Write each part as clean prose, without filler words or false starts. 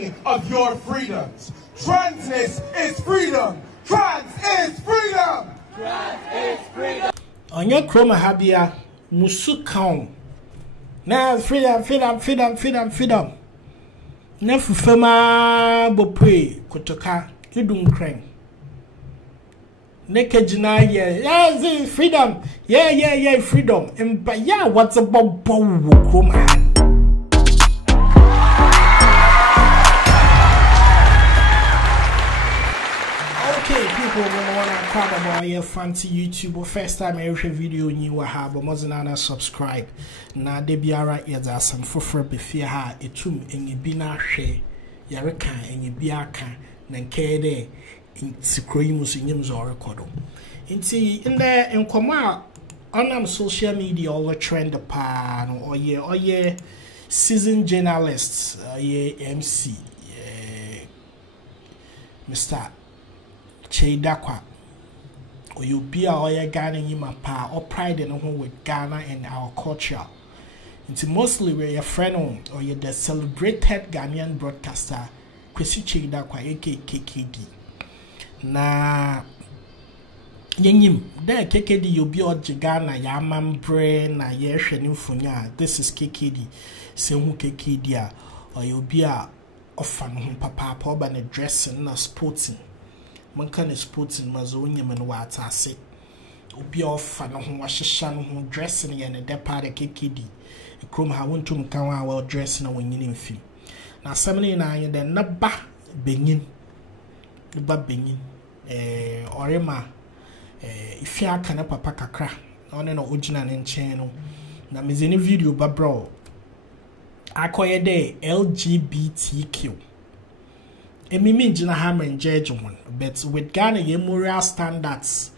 many of your freedoms. Transness is freedom. Trans is freedom. Trans is freedom. Onye kroma habia musu kaun. Na freedom. Na fufema bopwe kutoka idum kreng. Nekejina yeah, freedom. Yeah, freedom. But yeah, what's about kroma? Okay, people, wanna your fancy YouTube. First time I watch a video you will have a mozana subscribe. Na debiara is some for before ha etum enye bina hwe yareka enye biaka na KKD in sikroyimus nyimzo record. Inti in the enkomo on social media all trend pan or yeah seasoned journalists MC Mr. Kyei Darkwah or you be our Ghanaian pa or pride in home with Ghana and our culture. It's mostly where your friend or you're the celebrated Ghanaian broadcaster Kwasi Kyei Darkwah aka KKD. Na yenyim there KKD you be on Ghana ya mambre na ye hwene mfonya. This is KKD. Say who KKD or you be a ofan ho papa pa ba na dressing na sporting. Man can sporting mazo nyem no wa atase. Obi ofan ho wahehya no ho dressing ye na depa de KKD. Ekrom ha wontum kan wa well dressing na wonyini mfi. Na samene na ye de na ba benyin. Ba benyin. Orema if ya kana papa kakra one na ogina ne nchen no na mezeni video ba bro akoye de LGBTQ emimi njina ha menjeje won but with Ghana ye moral standards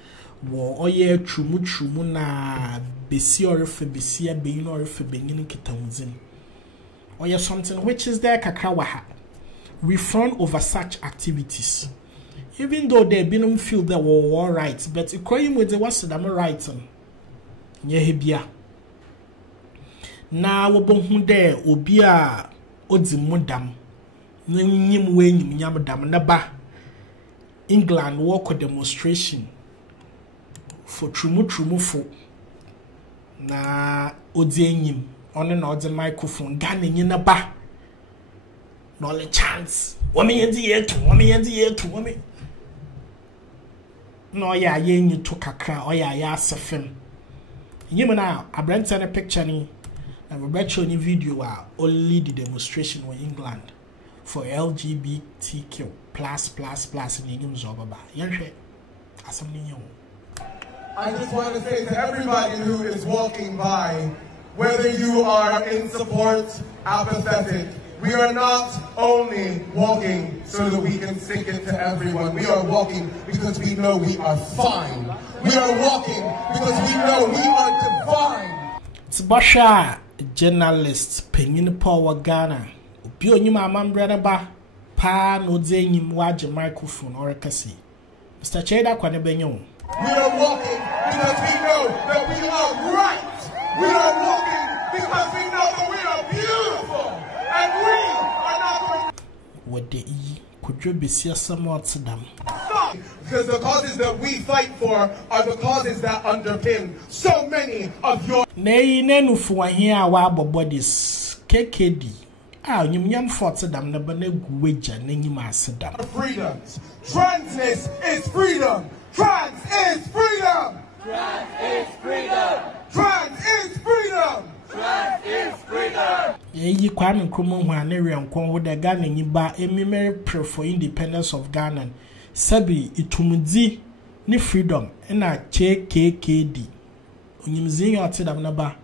wo oye trumu na besi orefe besi abeyin orefe benyin kitanzin oye something which is there kakra wa ha we front over such activities. Even though they didn't feel they were all right, but it crying with the what's the writing. Yehibia. Now, wobon there, Obia Odzimudam. Nim wing Yamadam Naba. England walk a demonstration for Trumufu. Na Odzenim on another microphone, Ghana in a bar. No chance. Woman in the air to woman. No, yeah, you took a car, or yeah, sefem. You now, I brought a picture and we bet you video only the demonstration in England for LGBTQ plus in England's over. I just want to say to everybody who is walking by, whether you are in support, apathetic, we are not only walking so that we can sink it to everyone. We are walking because we know we are fine. We are walking because we know we are divine. It's Basha, journalist, penguin power Ghana. Pio Nima Mambrana Ba, Pa no Zenim Waja microphone or a cassie. Mr. Kyei Darkwah Benyon. We are walking because we know that we are right. We are walking because we know that we are beautiful. And we are not going to what the could you be somewhat to them? Because the causes that we fight for are the causes that underpin so many of your nay nenu for here our bodies KKD. Ah, you yam fought to them, never no wager, name freedoms. Transness is freedom. Trans is freedom. Trans is freedom. Trans is freedom. Trans is freedom. Ye Kwame Nkrumah Nwaneri Nkon with the Ghana Yiba emimere pray for independence of Ghana. Sabi itumudi ni freedom na KKD. Onyimzi yote da naba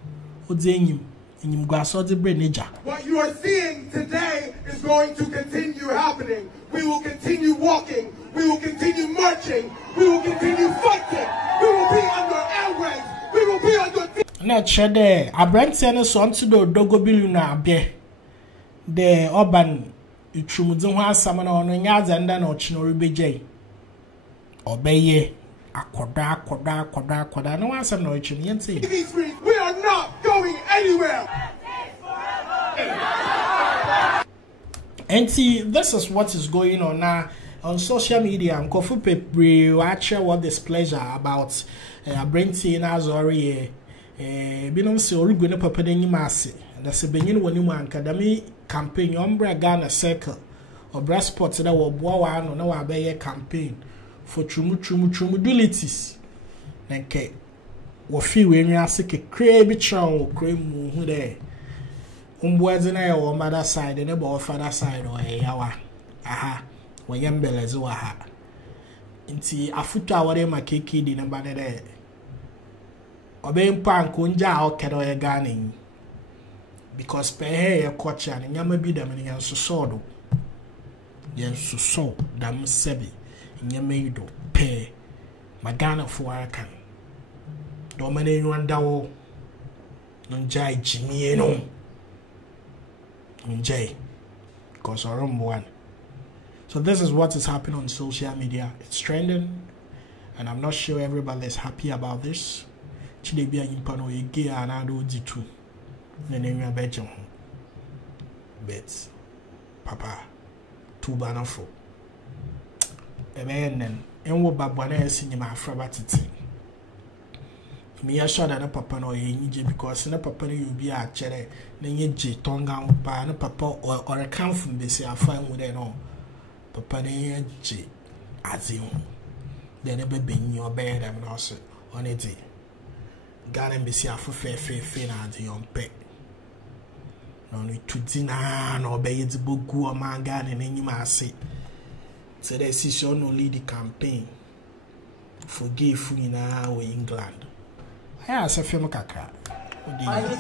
odenyim enyim gwaso de breneja. What you are seeing today is going to continue happening. We will continue walking. We will continue marching. We will continue fighting. We will be under airwaves. We will be under na chede abrantia ne so onto do dogo bilu na abie the urban itrumudzi ho asam na ono nya azanda na ochino ribejai obeye akoda no asam na ochino yente. We are not going anywhere. And see, this is what is going on now on social media. I'm going watch what displeasure about Brenty Nazori. Binom se Orugu ne papa denyi maase. Da se benyin woni mu academy campaign Ombra Ghana Circle. Obra sport that wo boa wa no na wa be campaign for trumudulities. Nanke wo fi we nwa ase kekre bi chron wo kremu hu de. Umboazi na your mother side and your father side or yawa. Aha, when yambelezi wa ha. Inti afuta wale ma KKD namba nede. Obe mpa nkonja o kedo ye Ghanaian. Because pehe ye kocha ni nyama bi da mani yan susodo. Yan suso dam sebi. Nyama yido pe magana fuwarakan. Do mane yuanda wo nonjai jimiye no. J, because one. So this is what is happening on social media. It's trending, and I'm not sure everybody is happy about this. Chidebia impano ege anado ditu. Nenenya bejem. Bet, papa, two banafo. Amen. Enwo babwana esinima afrabatiti. Me sure that na papa no yenje because na papa no you be a chere na yenje tonga pa na papa or a come from be say afan with no papa na yenje azim then be ben your bed am no so on it Ghana be say afu fe na ade yon pe no no tudina no be yedi bogu o man Ghana na nyima ase so the decision no lead the campaign forgive you now in England. I just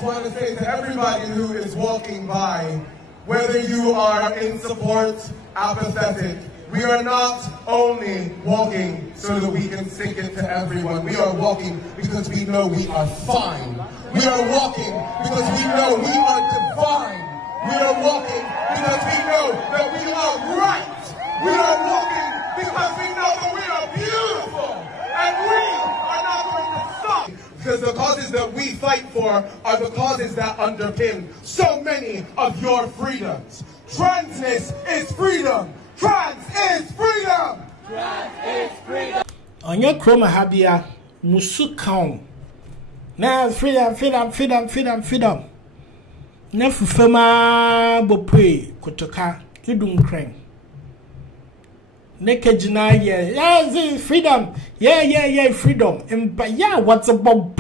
want to say to everybody who is walking by, whether you are in support, apathetic, we are not only walking so that we can sink it to everyone. We are walking because we know we are fine. We are walking because we know we are divine. We are walking because we know that we are right. We are walking because we know that we are beautiful. And we are not going to stop. Because the causes that we fight for are the causes that underpin so many of your freedoms. Transness is freedom. Trans is freedom. Trans is freedom. On your chroma habia, musu kaum. Na freedom. Na fufema bopwe kutoka kidum kreng. Nekejina yeah freedom. Yeah freedom. And yeah, what's about